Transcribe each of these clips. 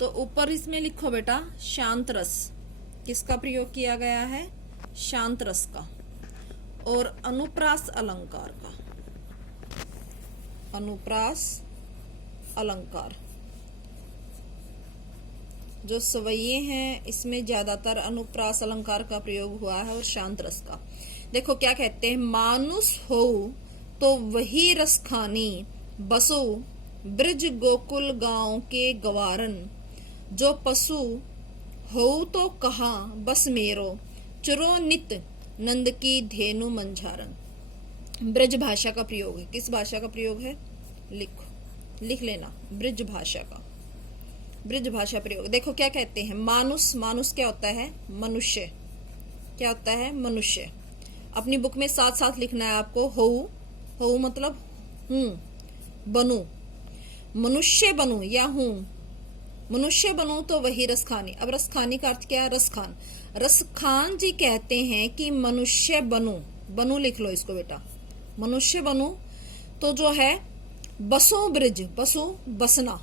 तो ऊपर इसमें लिखो बेटा शांत रस, किसका प्रयोग किया गया है? शांत रस का। और अनुप्रास अलंकार का, अनुप्रास अलंकार जो सवैये हैं इसमें ज्यादातर अनुप्रास अलंकार का प्रयोग हुआ है और शांत रस का। देखो क्या कहते हैं, मानुष हो तो वही रस खानी, बसो ब्रज गोकुल गांव के गवारन, जो पशु हो तो कहा बस मेरो, चुरो नित नंद की धेनु मंझारन। ब्रज भाषा का प्रयोग है। किस भाषा का प्रयोग है? लिख लेना, ब्रज भाषा का, ब्रज भाषा प्रयोग। देखो क्या कहते हैं, मानुष, मानुष क्या होता है? मनुष्य। क्या होता है? मनुष्य। अपनी बुक में साथ साथ लिखना है आपको, हो मतलब हूं, बनू, मनुष्य बनू या हूं, मनुष्य बनू तो वही रस खानी। अब रस खानी का अर्थ क्या है? रस खान। रस खान जी कहते हैं कि मनुष्य बनू, बनू लिख लो इसको बेटा, मनुष्य बनू तो जो है बसो ब्रज, बसो बसना,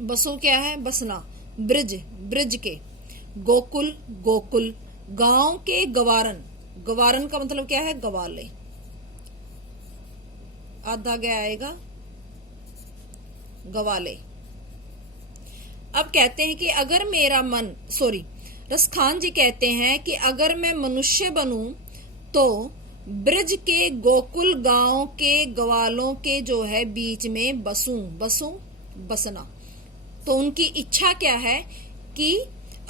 बसो क्या है? बसना, ब्रज ब्रज के, गोकुल गोकुल, गांव के गवारन, गवारन का मतलब क्या है? गवाले। आधा गया आएगा गवाले। अब कहते हैं कि अगर मेरा मन, सॉरी, रसखान जी कहते हैं कि अगर मैं मनुष्य बनूं तो ब्रज के गोकुल गांव के ग्वालों के जो है बीच में बसूं, बसूं बसना। तो उनकी इच्छा क्या है कि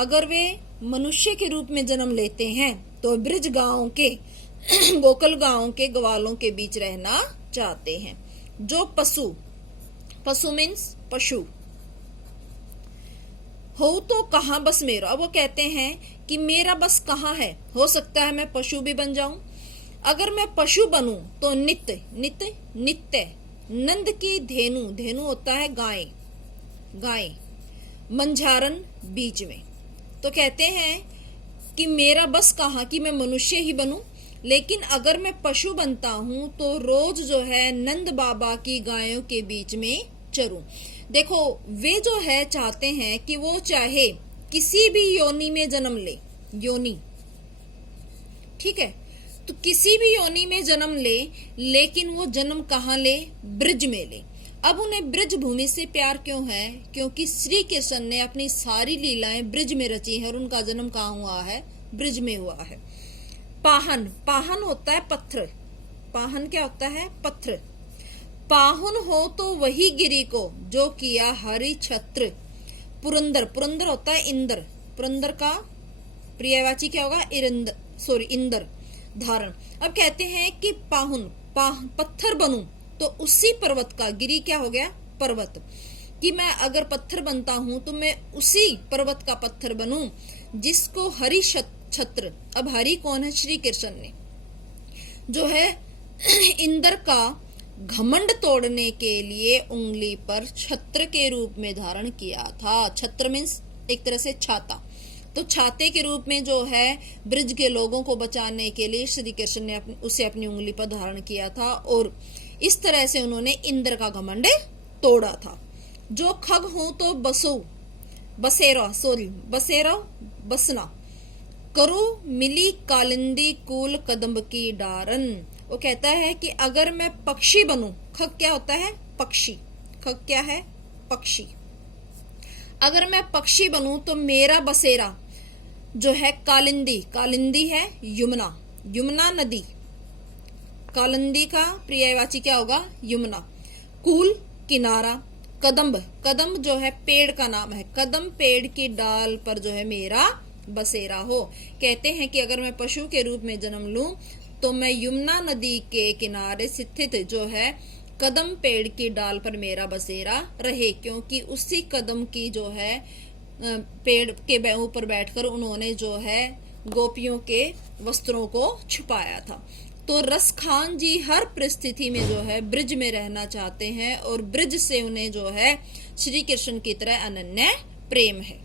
अगर वे मनुष्य के रूप में जन्म लेते हैं तो ब्रज गांव के गोकुल गांव के ग्वालों के बीच रहना चाहते हैं। जो पशु, पशु मीन्स पशु, हो तो कहां बस मेरा। अब वो कहते हैं कि मेरा बस कहां है, हो सकता है मैं पशु भी बन जाऊं। अगर मैं पशु बनूं तो नित्य, नित्य नित्य, नंद की धेनु, धेनु होता है गाय, गाय, मंझारन बीच में। तो कहते हैं कि मेरा बस कहां कि मैं मनुष्य ही बनूं, लेकिन अगर मैं पशु बनता हूं तो रोज जो है नंद बाबा की गायों के बीच में चरूं। देखो वे जो है चाहते हैं कि वो चाहे किसी भी योनि में जन्म ले, योनि, ठीक है, तो किसी भी योनि में जन्म ले, लेकिन वो जन्म कहाँ ले? ब्रज में ले। अब उन्हें ब्रज भूमि से प्यार क्यों है? क्योंकि श्री कृष्ण ने अपनी सारी लीलाएं ब्रज में रची हैं और उनका जन्म कहाँ हुआ है? ब्रज में हुआ है। पाहन, पाहन होता है पत्थर, पाहन क्या होता है? पत्थर। पाहुन हो तो वही गिरी को, जो किया हरि छत्र। पुरंदर, पुरंदर होता है इंद्र, पुरंदर का पर्यायवाची क्या होगा? इरंद, सॉरी इंद्र धारण। अब कहते हैं कि पाहुन, पत्थर बनूं तो उसी पर्वत का, गिरी क्या हो गया? पर्वत, कि मैं अगर पत्थर बनता हूं तो मैं उसी पर्वत का पत्थर बनूं जिसको हरि छत्र। अब हरि कौन है? श्री कृष्ण ने जो है इंद्र का घमंड तोड़ने के लिए उंगली पर छत्र के रूप में धारण किया था। छत्र मीन्स एक तरह से छाता। तो छाते के रूप में जो है ब्रज के लोगों को बचाने के लिए श्री कृष्ण ने उसे अपनी उंगली पर धारण किया था और इस तरह से उन्होंने इंद्र का घमंड तोड़ा था। जो खग हो तो बसो, बसेरा, सॉरी बसेरा बसना, करो मिली कालिंदी कूल कदम्ब की डारन। वो कहता है कि अगर मैं पक्षी बनूं, खग क्या होता है? पक्षी, खग क्या है? पक्षी। अगर मैं पक्षी बनूं तो मेरा बसेरा जो है कालिंदी, कालिंदी है यमुना, यमुना नदी, कालिंदी का पर्यायवाची क्या होगा? यमुना। कूल किनारा, कदम्ब, कदम्ब जो है पेड़ का नाम है, कदम पेड़ की डाल पर जो है मेरा बसेरा हो। कहते हैं कि अगर मैं पशु के रूप में जन्म लूं तो मैं यमुना नदी के किनारे स्थित जो है कदम पेड़ की डाल पर मेरा बसेरा रहे, क्योंकि उसी कदम की जो है पेड़ के ऊपर बैठकर उन्होंने जो है गोपियों के वस्त्रों को छुपाया था। तो रसखान जी हर परिस्थिति में जो है ब्रज में रहना चाहते हैं और ब्रज से उन्हें जो है श्री कृष्ण की तरह अनन्य प्रेम है।